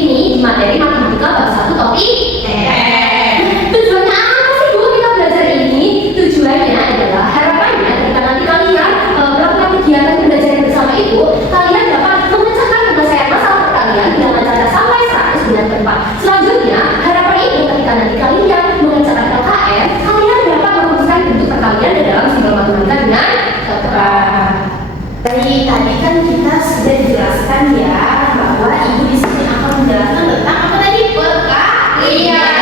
ini di materi matematika bab 1 topik Tujuannya apa sih Bu kita belajar ini? Tujuannya adalah harapannya ketika nanti kalian melakukan kegiatan pembelajaran bersama itu, kalian dapat memecahkan penyelesaian masalah kalian dengan cara sampai 100 bulan ke depan. Selanjutnya, harapan itu ketika nanti kalian mengerjakan LKM, kalian dapat merumuskan bentuk perkalian dalam simbol matematika dengan tepat. Tadi kan kita sudah dijelaskan ya bahwa ibu di sini akan menjelaskan tentang apa tadi perkalian.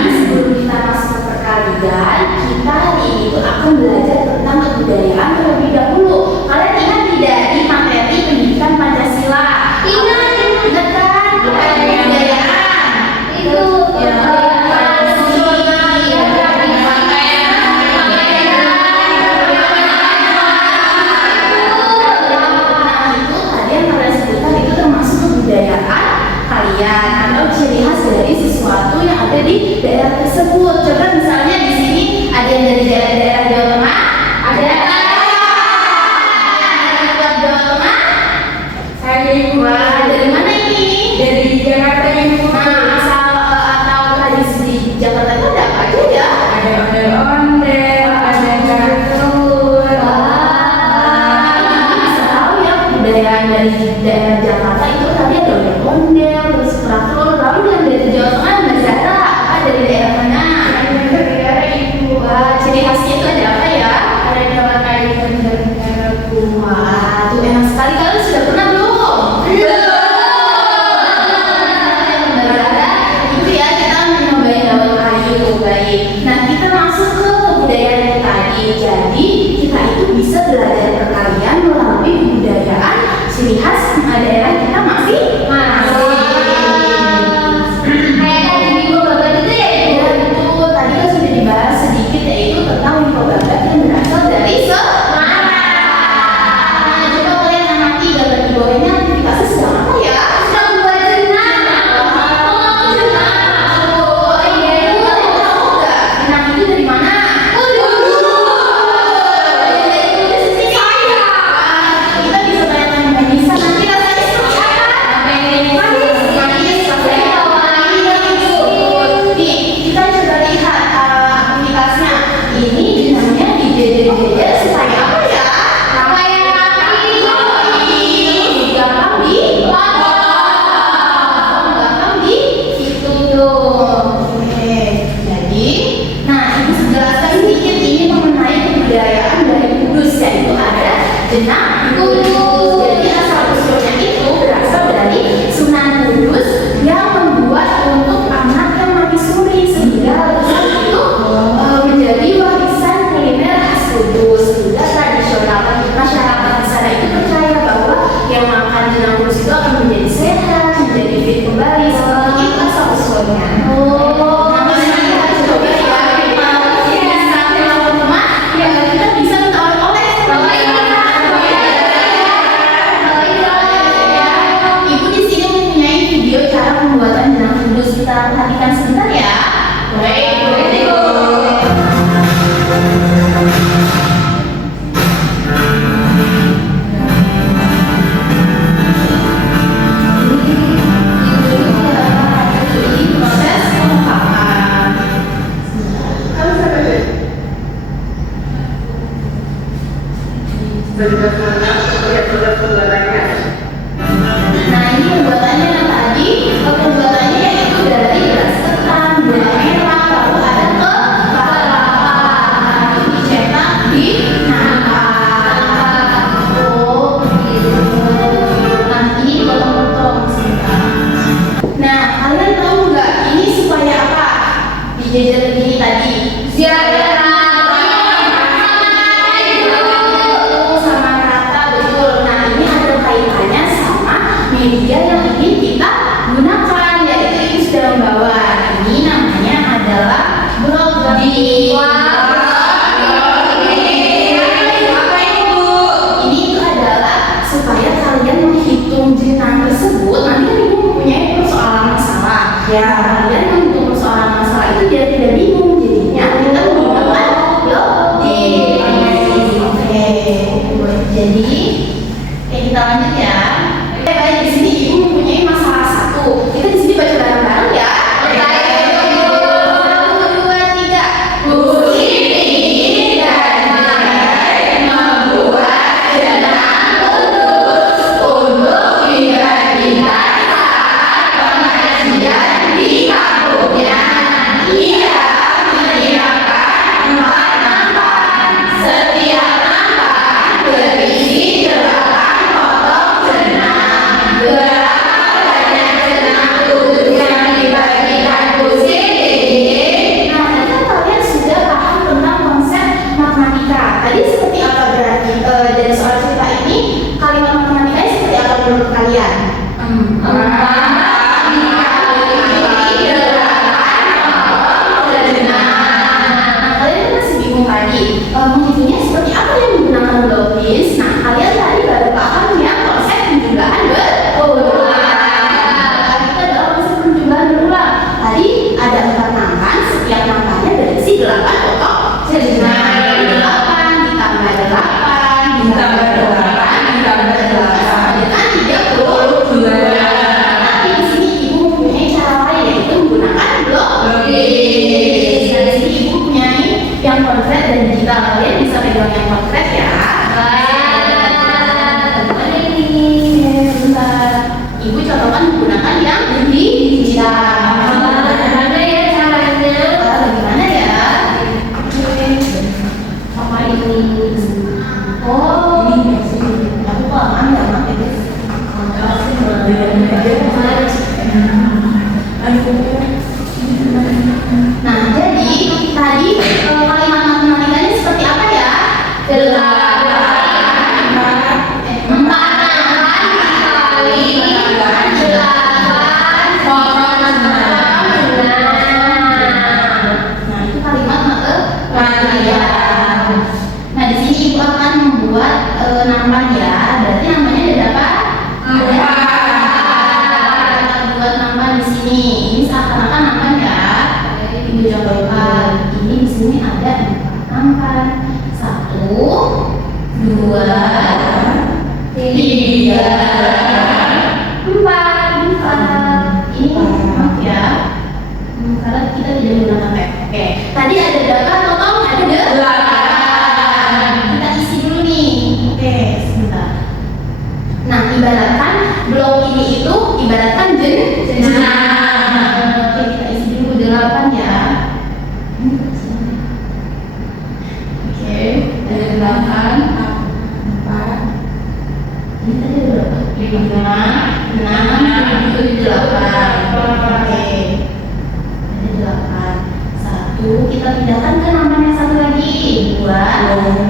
Jadi sebelum kita masuk ke perkalian, kita hari ini tuh akan belajar tentang kebudayaan terlebih dahulu. Kalian ingat tidak di materi pendidikan Pancasila? Ingat kan? Kebudayaan itu kalian atau ciri khas dari sesuatu yang ada di daerah tersebut. Coba misalnya di sini ada yang dari daerah Jawa Tengah, ada Jawa Tengah. Saya dari dari mana ini? Dari Jakarta yang asal atau tradisi di Jakarta itu ada apa aja ya? Ada ondel-ondel, ada catur. Bisa tahu ya kebudayaan dari daerah Jakarta itu tadi ada ondel-ondel. Lalu yang dari Jawa Tengah Mbak Zahra, apa dari daerah mana? Dari daerah Ibu. Wah, ciri khasnya itu ada apa ya? Ada Jawa kayu dan Jawa. Wah, tuh enak sekali. Kalian sudah pernah belum? Belum. Mbak Zahra, itu ya kita mencobain daun kayu. Baik. Nah, kita masuk ke kebudayaan yang tadi. Jadi kita itu bisa belajar perkalian melalui kebudayaan ciri khas daerah kita masih. Jenang Kudus. Jadi asal usulnya itu berasal dari Sunan Kudus yang membuat untuk anak yang mati suri sehingga letusan itu menjadi warisan kuliner khas Kudus. Sehingga tradisional masyarakat di sana itu percaya bahwa yang makan jenang Kudus itu akan menjadi sehat, menjadi fit kembali. Seperti itu asal usulnya. Kita perhatikan sebentar ya. Baik, proses pengepakan. Nah, ini pembuatannya yang tadi, pembuatannya itu dari beras ketan, gula merah, lalu ada kelapa. Ini dicetak di nangka. Oh, gitu. Nah, ini dipotong-potong sebentar. Nah, kalian tahu nggak ini supaya apa? Dijajar begini tadi. Media yang ingin kita gunakan, yaitu ini sudah membawa. Ini namanya adalah browding. Apa itu Bu? Ini itu adalah supaya kalian menghitung jenang tersebut. Nanti kan Ibu mempunyai persoalan masalah. Ya, kalian menghitung persoalan masalah itu biar tidak bingung. Jadinya kita menggunakan browding. Oke. Jadi kita lanjut ya. Di sini Ibu mempunyai masalah Nah, jadi tadi kalimat matematikanya seperti apa ya? Empat kali 8 Nah, itu kalimat matematika. Nah, di sini ibu akan membuat nampan ya. Berarti namanya ada berapa? Kita buat nampan di sini. Ini seakan-akan nampan ya. Ibu contohkan. Ini di sini ada 4 nampan. 1, 2, 3, 4. Ini maaf ya. Karena kita tidak menggunakan pen. Oke. Tadi ada berapa total? Ada 8. Kita isi dulu nih. Oke, sebentar. Nah, ibaratkan blok ini itu ibaratkan jenang. Oke, kita isi dulu 8 ya. Oke, ada 8. 4. Ini tadi ada berapa? 5, 6, 7, 8. Oke. Ada 8. 1, kita pindahkan ke nampan yang satu lagi. 2,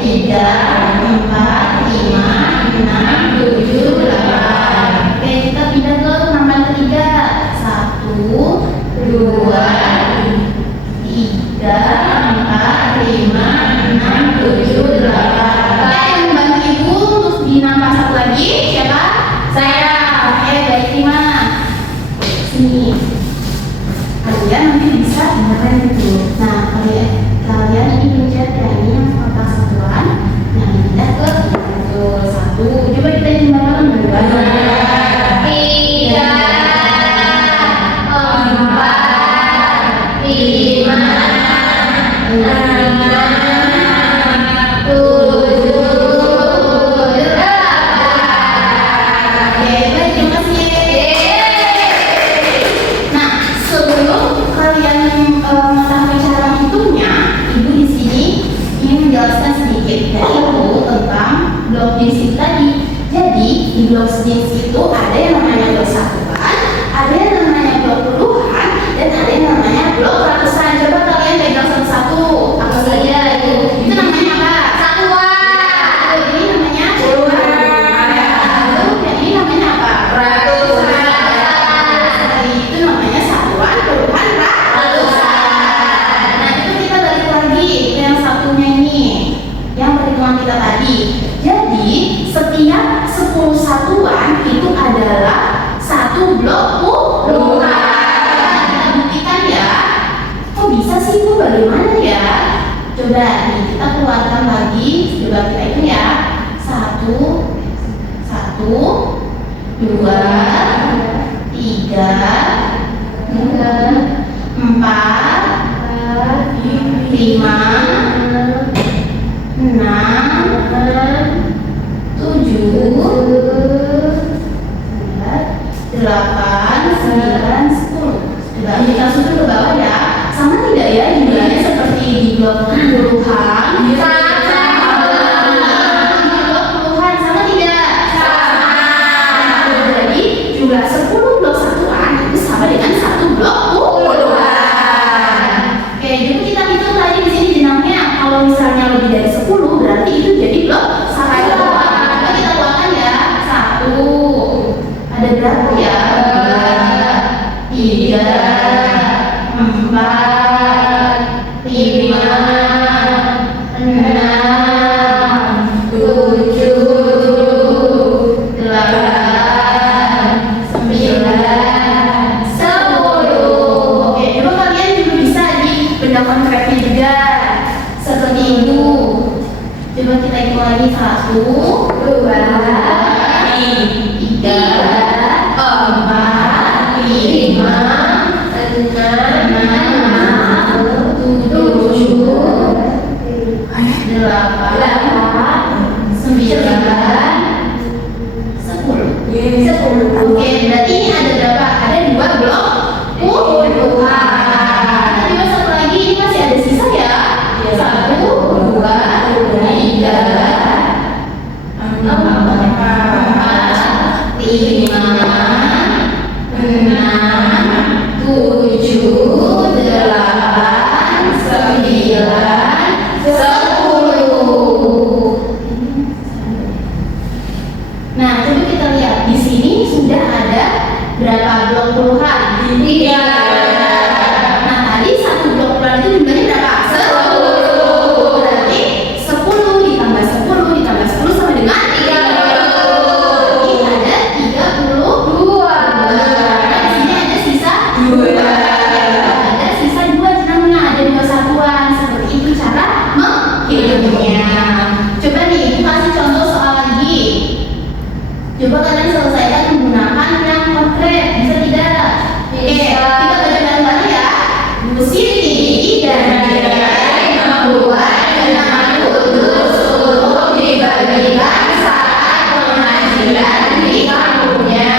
3, 4, 5, 6, 7, 8. Oke, kita pindah ke nampan ketiga. 1, 2, 3, 4, 5, 6, 7, 8. Oke, yang membantu ibu untuk di nampan satu lagi siapa? Saya. Oke, baik, terima. Sini. Kalian nanti bisa beneran itu. Nah, kalian ini pencet ya, ini yang kotak satuan. Nah, pindah ke betul 1. Coba kita hitung bareng. 2, 3, 4, 5, 6, 7, 8. Oke, baik, terima kasih. Nah, sebelum kalian mengetahui cara menghitungnya, ibu di sini ingin menjelaskan sedikit yaitu tentang blok jenis tadi. Jadi di blok jenis itu ada yang namanya blok satuan, ada yang namanya blok puluhan, dan ada yang namanya blok ratusan. Coba kalian pegang satu-satu. Apa saja itu? Itu namanya apa? Satuan. Ini namanya puluhan. Dan ini namanya apa? Ratusan. Itu namanya satuan, puluhan, ratusan. Nah, itu kita balik lagi ke yang satunya ini, yang perhitungan kita tadi. Jadi setiap 10 satuan itu adalah satu blok puluhan. Kita buktikan ya. Kok bisa sih Bu? Bagaimana ya? Coba nih kita keluarkan lagi. Coba kita hitung ya. 1, 2, 3, 4, 5, 6, 7, 8, 9, 10. Coba kita susun ke bawah ya. Sama tidak ya jumlahnya seperti di blok puluhan? Di blok puluhan sama tidak? Jadi jumlah 10 blok satuan itu sama dengan 1 blok puluhan. Oke, jadi kita hitung tadi di sini jenangnya. Kalau misalnya lebih dari 10 berarti itu jadi blok satuan. Coba kita keluarkan ya. 1. Ada berapa ya? 3, 4, 5, 6, 7, 8, 9, 10. Oke, coba kalian juga bisa dipindahkan tracknya juga seperti itu. Coba kita hitung lagi 1, 2, 3, 4, 5, 10. Oke, berarti ini ada berapa? Ada 2 blok puluhan. Coba satu lagi, ini masih ada sisa ya? 1, 2, 3, 4, 5, 6, 7, Ada sisa 2 di tengah, ada 2 satuan. Seperti itu cara menghitungnya. Coba nih, aku kasih contoh soal lagi. Coba kalian selesaikan menggunakan yang konkret. Bisa tidak? Oke, kita baca bareng-bareng ya. Bu Siti dan Jaya membuat kenangan kudus untuk dibagikan saat pengajian di kampungnya.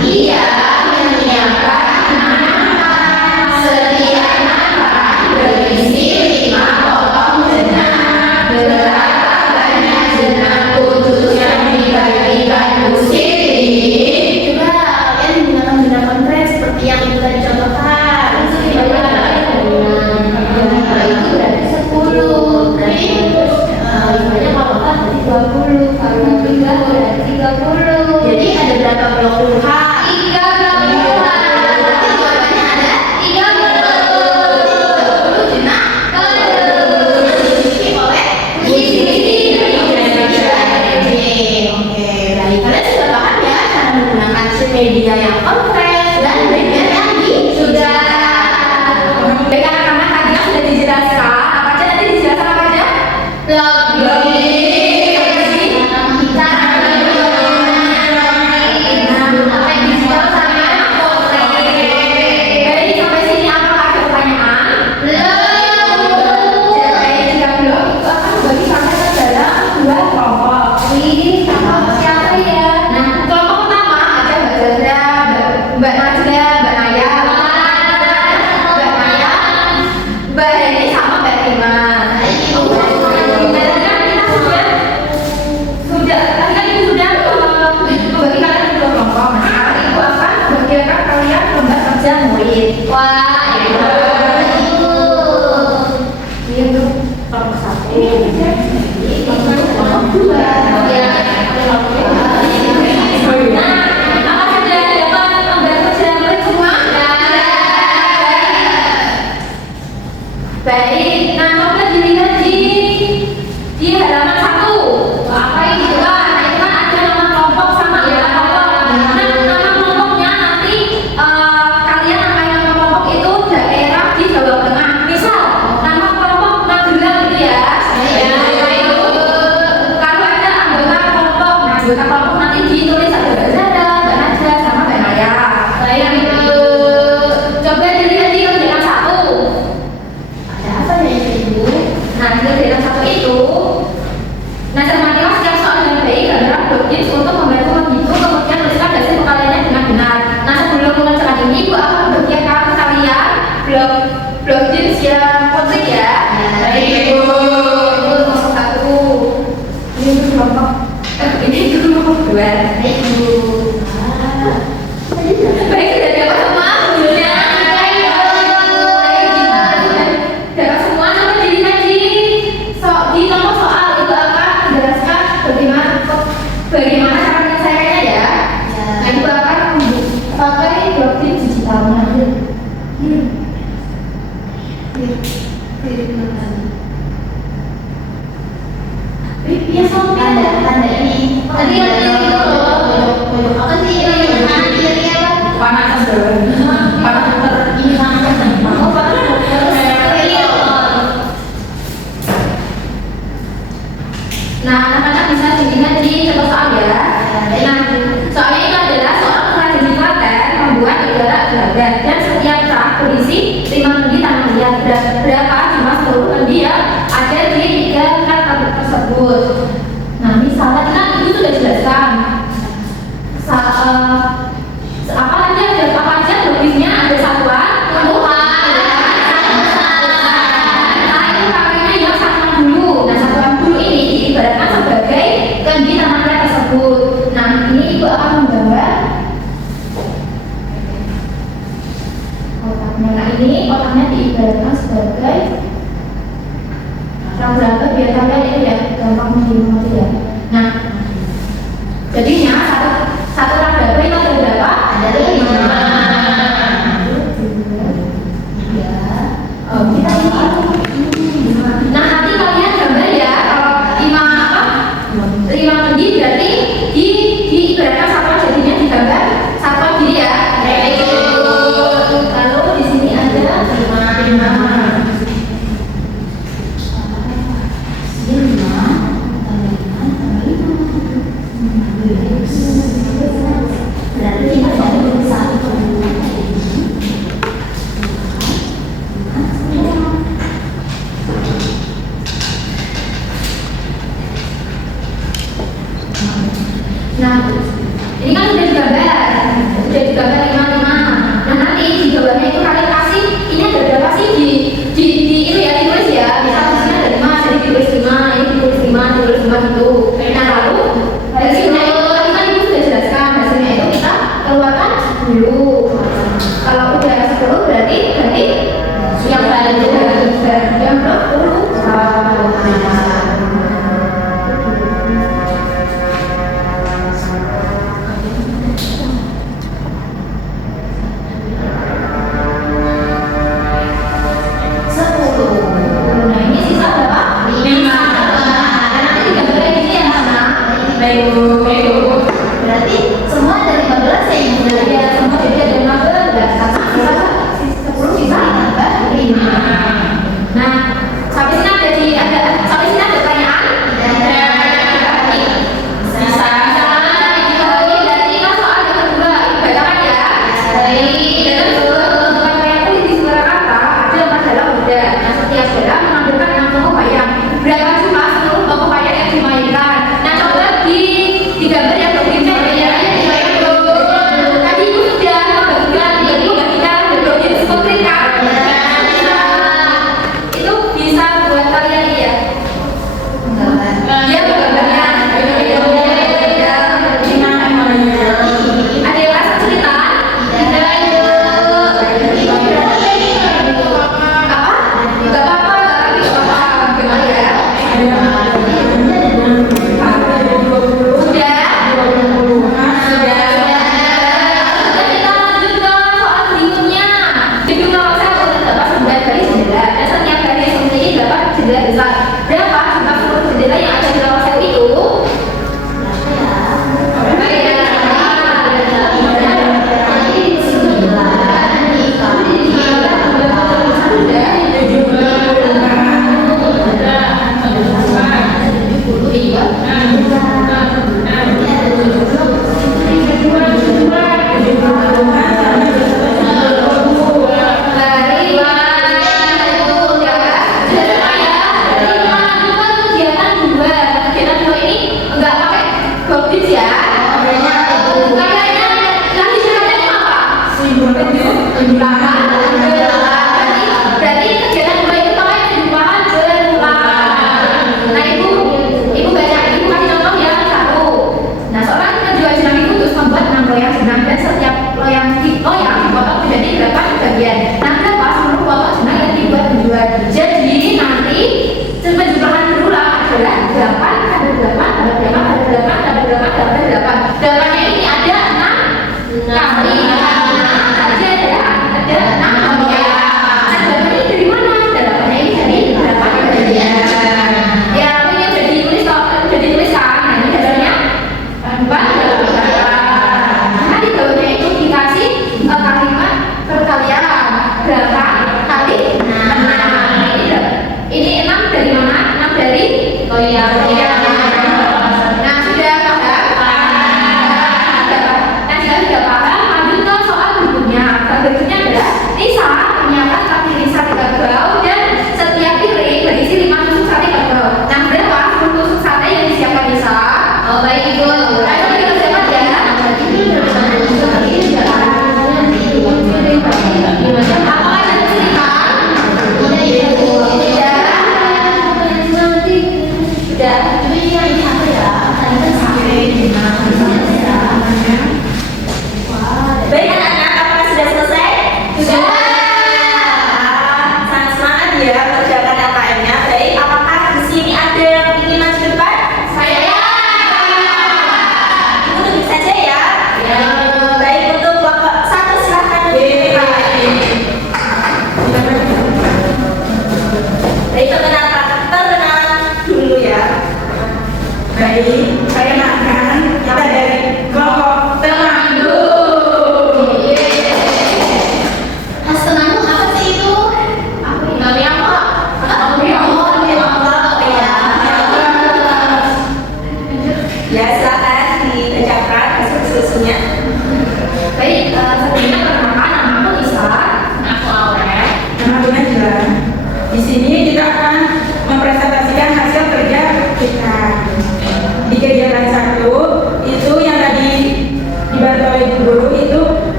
Ia menyiapkan 6 nampah. Setiap nampah berisi 5 potong jenang. Berapa banyak jenang kudus yang dibagikan Bu Siti? Coba kalian menggunakan benda konkret seperti yang ibu tadi contohkan. Itu berarti 10. Berarti 5-nya kalau 4 berarti 20. Kalau 3 berarti 30. Jadi ada berapa blok puluhan? 3 blok puluhan. Berarti jawabannya ada 30 jenang dimiliki oleh Bu Siti. Oke, baik. Kalian sudah paham ya cara menggunakan media yang konkret dan media yang sudah. Baik anak-anak, tadi yang sudah dijelaskan, apa aja nanti dijelaskan apa aja? Logik, nama kita, apa yang digital sama konkret. Baik, sampai sini apakah ada pertanyaan? Belum. Jadi jika belum, itu akan bagi kalian ke dalam 2 kelompok. Ini kelompok siapa ya? Nah, kelompok pertama ada Mbak Zandra, Mbak Najla, Mbak Naya, Mbak Maya, Mbak Heni sama Mbak Rima. Membagi kalian ke 2 kelompok. Nah, sekarang ibu akan membagikan kalian lomba kerja murid. Wah, Ini untuk kelompok 1. Ini kelompok 2. Nah, apakah sudah dapat lomba kerja murid semua? Baik, nah coba dilihat di halaman 1. Apa ini coba? Nah, itu kan ada nama kelompok sama ya kelompok. Nah, nama kelompoknya nanti kalian namain nama kelompok itu daerah di Jawa Tengah. Misal nama kelompok Magelang gitu ya. Kalau ada anggota kelompok, nah anggota kelompok nanti ditulis ada Mbak Zara, Mbak Najla, sama Mbak Maya. Baik, coba dilihat di kelompok 1. ada apa ya ibu? Nah, di kegiatan 1 itu, nah cermatilah setiap soal dengan baik adalah blogins untuk membantu menghitung kemudian tuliskan hasil pengaliannya dengan benar. Nah, sebelum mengerjakan ini, ibu akan membagikan ke kalian blogins yang penting ya. Baik, Ibu. Kelompok 1. Ini kelompok. Ini kelompok 2. Baik, ibu. Baik, sudah dapat semua hasilnya. Dapat semua, coba dilihat di nomor soal itu akan menjelaskan bagaimana cara menyelesaikannya ya. Nah, ibu akan pakai blockchain digitalnya. Ya, soalnya ada tanda ini. Tadi yang ini loh. Apa sih ini? Ini apa? Panas dulu. Panas ter. Ini panas. Oh, panas. Nah, anak-anak bisa dilihat di contoh soal ya. Nah, soalnya itu adalah seorang pengrajin di Klaten membuat ibarat gelagat dan setiap rak berisi 5 kendi tanah liat. Berapa jumlah seluruh kendi yang ada di 3 rak tersebut. Nah, misalnya kita itu sudah jelaskan. Apa aja logiknya ada satuan, puluhan, nah itu pakainya yang satuan dulu. Nah, satuan dulu ini diibaratkan sebagai kendi tanah liat tersebut. Nah, ini ibu akan menggambar kotaknya. Nah, ini kotaknya diibaratkan sebagai raba-raba biar kalian itu ya gampang menghitungnya ya. Nah, jadinya satu raba itu ada berapa? Ada 5. Kita nah, nanti kalian gambar ya. Kalau 5 kendi berarti diibaratkan satuan jadinya digambar satuan gini ya. Lalu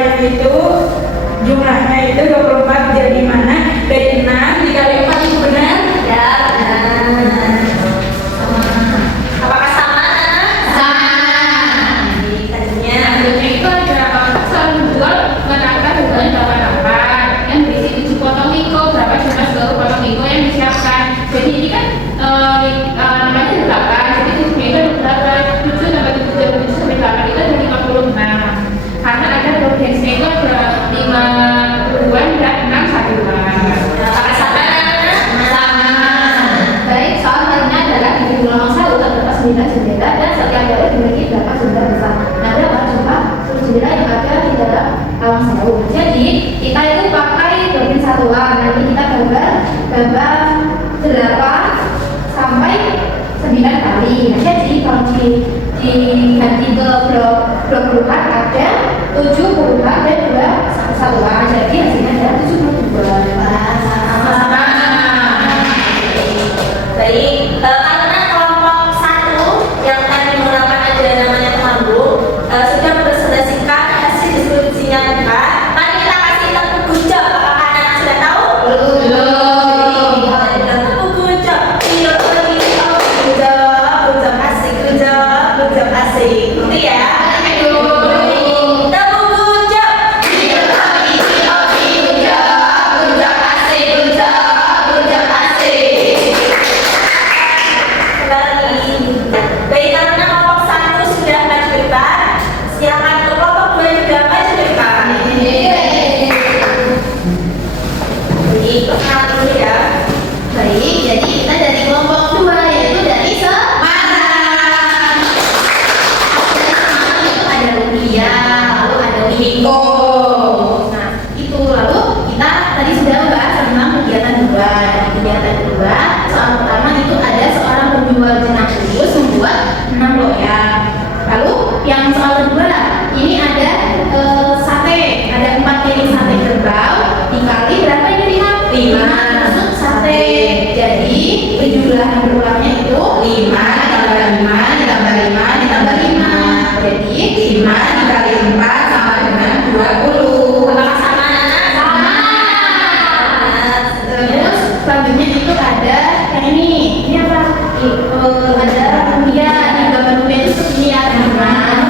yang itu jumlahnya itu 24, jadi mana? Dari 6 dikali 4 itu benar? Ya, benar. Apakah sama? Sama. Jadi tadinya Berikutnya itu ada soal menjual menangkap jumlahnya 88 yang berisi 7 potong miko, berapa jumlah seluruh potong miko yang disiapkan. Jadi ini kan namanya 8, jadi 7 itu ada berapa? 7 tambah 7 tambah 7 sampai 8 itu ada 56. Karena ada progresnya itu ada 52 dan 6 satuan. apakah sama? Sama. Baik, soal lainnya adalah di ulang masa terdapat 9 jendela dan setiap daerah memiliki berapa jendela besar. Nah, berapa jumlah jendela yang ada di dalam ruang sewu. Jadi kita itu pakai domain satuan. Nanti kita gambar 8 sampai 9 kali. Nah, jadi kalau diganti ke blok puluhan ada 7 puluhan dan 2 satuan. Jadi hasilnya adalah 72. Sama-sama. Baik, karena kelompok 1 yang tadi menggunakan ada namanya temanku sudah presentasikan hasil diskusinya bukan? Mari kita kasih tepuk gujab. Apakah anak sudah tahu? Belum. Tepuk gujab. Gujab asik, gujab asik. Gitu ya. Tepuk gujab. Kembali. Baik, karena kelompok 1 sudah maju depan, silakan untuk kelompok 2 juga maju depan. Baik, perkenalan dulu ya. Baik, jadi kita dari kelompok 2 yaitu dari Semarang. Dari Semarang itu ada Rupiah, lalu ada Miko. Nah, itu lalu kita tadi sudah membahas tentang kegiatan 2. Di kegiatan 2, soal pertama itu ada seorang penjual jenang khusus membuat 6 loyang. Lalu yang soal kedua ini ada sate, ada 4 piring sate kerbau dikali berapa ini lihat? 5 tusuk sate. Jadi penjumlahan berulangnya itu 5 ditambah 5 ditambah 5 ditambah 5. Jadi 5 dikali 4 sama dengan 20. Apakah sama anak? Sama. Terus selanjutnya itu ada yang ini apa? Ada rupiah, di gambar rupiah itu seperti ini ya teman-teman.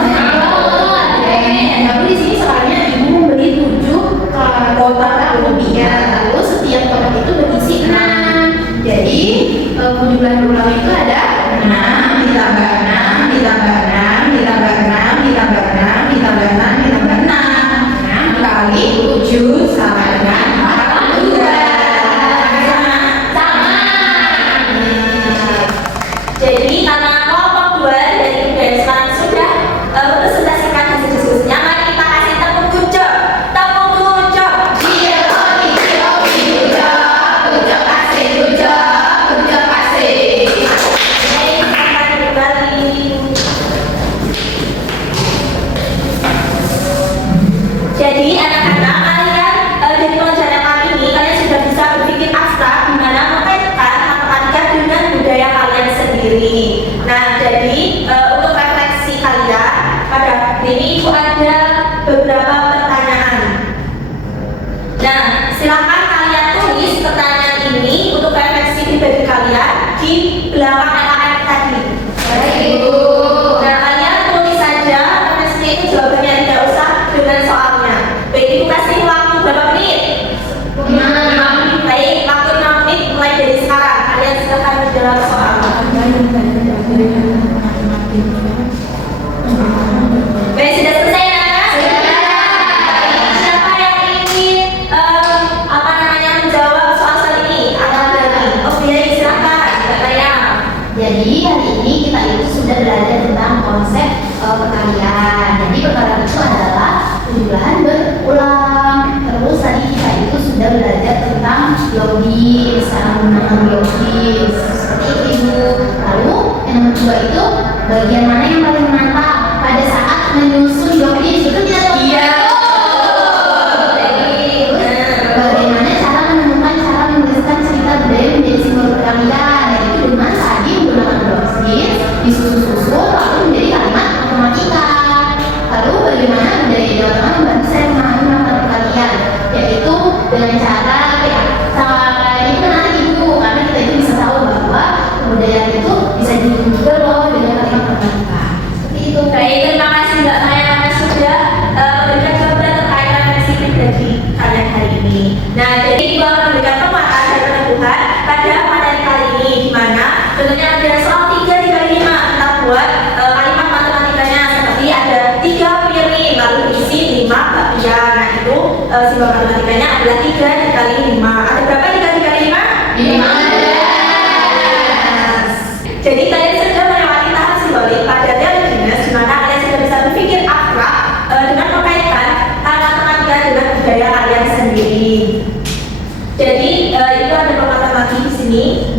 Lalu di sini soalnya ibu membeli 7 kotak rupiah, lalu setiap kotak itu berisi 6. Jadi penjumlahan berulangnya itu ada 6 ditambah 6 ditambah 6 ditambah 6 ditambah 6 ditambah 6 ditambah 6 kali 7 sama dengan 42. Sama. Jadi karena kelompok 2 dari UGM sekarang sudah presentasikan hasil diskusinya, mari kita kasih tepuk gujab. Tepuk gujab. Baik, akan kembali. Jadi anak-anak kalian dari pelajaran kali ini kalian sudah bisa berpikir abstrak gimana mengaitkan matematika dengan budaya kalian sendiri. Nah, jadi untuk refleksi kalian pada hari ini itu ada beberapa pertanyaan. Nah, silakan kalian tulis pertanyaan ini untuk refleksi pribadi kalian di belakang LKM tadi. Baik, Bu. Nah, kalian tulis saja refleksinya itu jawabannya, tidak usah dengan soalnya. Baik, ibu kasih waktu berapa menit? 5 menit. Baik, waktu 5 menit mulai dari sekarang. Kalian silakan menjawab soal. Baik, sudah selesai anak? Baik, siapa yang ingin menjawab soal ini? Ada dari? Oh iya, silakan. Bertanya. Jadi hari ini kita itu sudah belajar tentang konsep perkalian. Jadi perkalian itu adalah penjumlahan berulang. Terus tadi kita itu sudah belajar tentang logis, cara menggunakan logis seperti itu. Lalu yang kedua itu bagian mana yang paling menantang pada saat menyusun logis itu tidak tahu. Iya. Terus bagaimana cara menemukan cara menuliskan cerita budaya menjadi simbol perkalian? Yaitu dengan tadi menggunakan logis disusun-susun lalu menjadi kalimat matematika. Lalu bagaimana budaya Jawa Tengah membantu saya simbol matematikanya adalah 3 dikali 5. Ada berapa 3 dikali 5? 15. Jadi kalian sudah melewati tahap simbolik pada teori genus, di mana kalian sudah bisa berpikir abstrak dengan mengkaitkan hal matematika dengan budaya kalian sendiri. Jadi itu ada matematika di sini.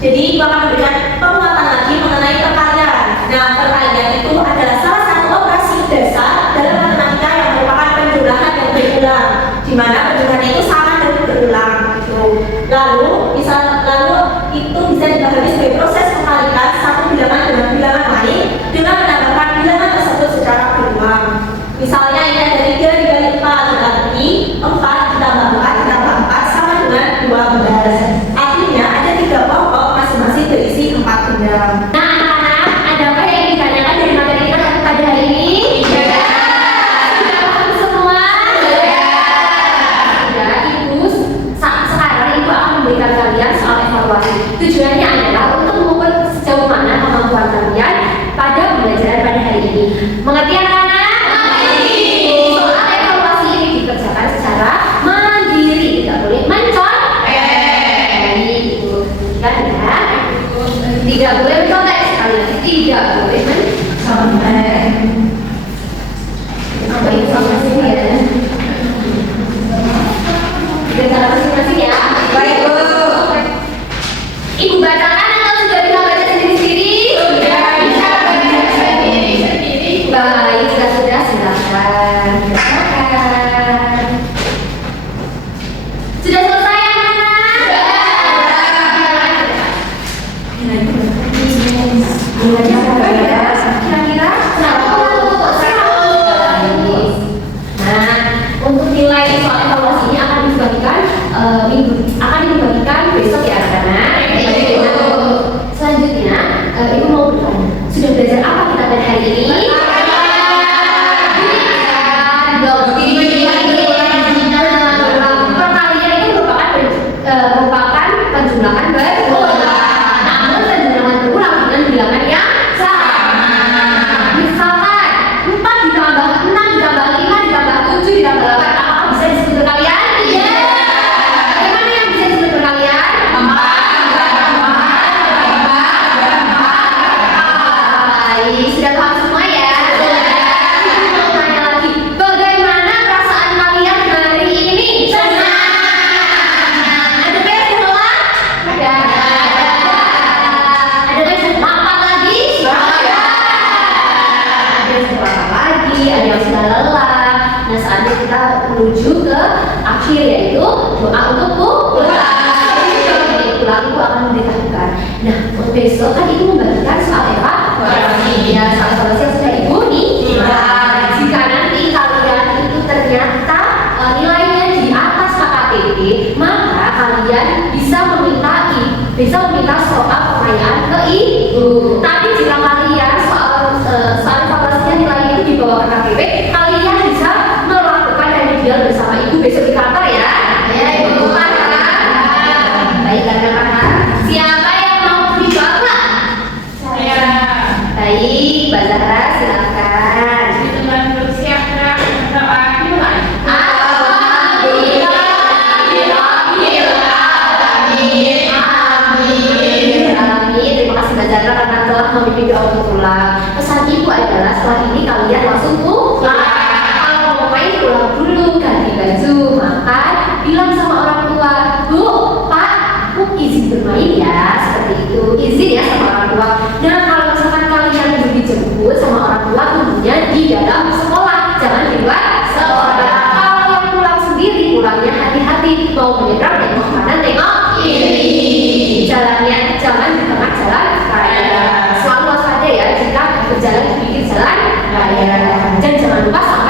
Jadi akan memberikan penguatan lagi mengenai perkalian. Nah, perkalian itu adalah salah satu operasi dasar dalam matematika yang merupakan penjumlahan yang berulang, di mana penjumlahan itu sama dan berulang. Gitu. Lalu itu bisa dipahami sebagai proses pengkalikan satu bilangan dengan bilangan lain dengan menambahkan bilangan tersebut secara berulang. Misalnya ini ada 3 dikali 4 berarti 4 ditambah 4 ditambah 4 sama dengan 12. Artinya ada 3 kelompok masing-masing berisi 4 benda. Nah, anak-anak, ada apa yang ditanyakan dari materi kita pada hari ini? Sudah paham semua? Sudah, Ibu sekarang Ibu akan memberikan kalian soal evaluasi. Tujuannya adalah untuk mengukur sejauh mana kemampuan kalian pada pembelajaran pada hari ini. Mengerti anak-anak? Soal evaluasi ini dikerjakan secara mandiri, tidak boleh mencontek. Jadi Ibu kan ya, tidak boleh mencontek sekali lagi, tidak boleh mencontek. Apa itu masing-masing ya? Kita cara masing-masing ya. Baik Bu. Ibu bacakan atau sudah bisa baca sendiri-sendiri? Sudah bisa baca sendiri-sendiri. Baik, sudah silakan. Silakan. Sudah selesai anak-anak? Kira-kira Nah, untuk nilai soal evaluasi ini akan dibagikan besok ya anak-anak. Selanjutnya, Ibu mau bertanya, sudah belajar apa kita pada hari ini? Perkalian itu merupakan penjumlahan berulang. Namun penjumlahan berulang dengan bilangan yang sama. Misalkan 4 ditambah 6 ditambah 5 ditambah 7 ditambah 8, apakah bisa disebut perkalian? Iya. Bagaimana yang bisa disebut perkalian? 4. Baik, sudah paham semua ya? Mau tanya lagi, bagaimana perasaan kalian hari ini? Senang. Ada yang sekolah? Ada. Ada yang semangat lagi? Semangat. Ada yang semangat lagi, ada yang sudah lelah. Nah, saatnya kita menuju ke akhir, yaitu doa untuk pulang. Pulang itu akan memberitahukan. Nah, untuk besok kan Ibu membagikan soal evaluasi. Ya, soal evaluasi yang sudah Ibu nih. Jika nanti kalian itu ternyata nilainya di atas KKTP, maka kalian bisa meminta soal pertanyaan ke Ibu. Tapi jika kalian soal evaluasinya nilainya itu di bawah KKTP, kalian bisa melakukan remedial bersama Ibu besok di kantor ya. Ya, Ibu. Baik, anak-anak. Siapa yang mau dijawab? Saya. Baik, Mbak Zahra silakan. Dengan bersiap berdoa dimulai. Amin. Terima kasih Mbak Zahra karena telah memimpin doa untuk pulang. Pesan Ibu adalah setelah ini kalian langsung pulang. Kalau mau main pulang dulu, ganti baju, makan, bilang sama orang tua, Bu, Pak, aku izin bermain ya, seperti itu. Izin ya sama orang tua. Dan kalau misalkan kalian dijemput sama orang tua, tentunya di dalam sekolah, jangan di luar sekolah. Kalau yang pulang sendiri, pulangnya hati-hati. Mau menyeberang, tengok kanan, tengok kiri. Jalannya jangan di tengah jalan raya. Selalu waspada ya jika berjalan di pinggir jalan raya. Dan jangan lupa sampai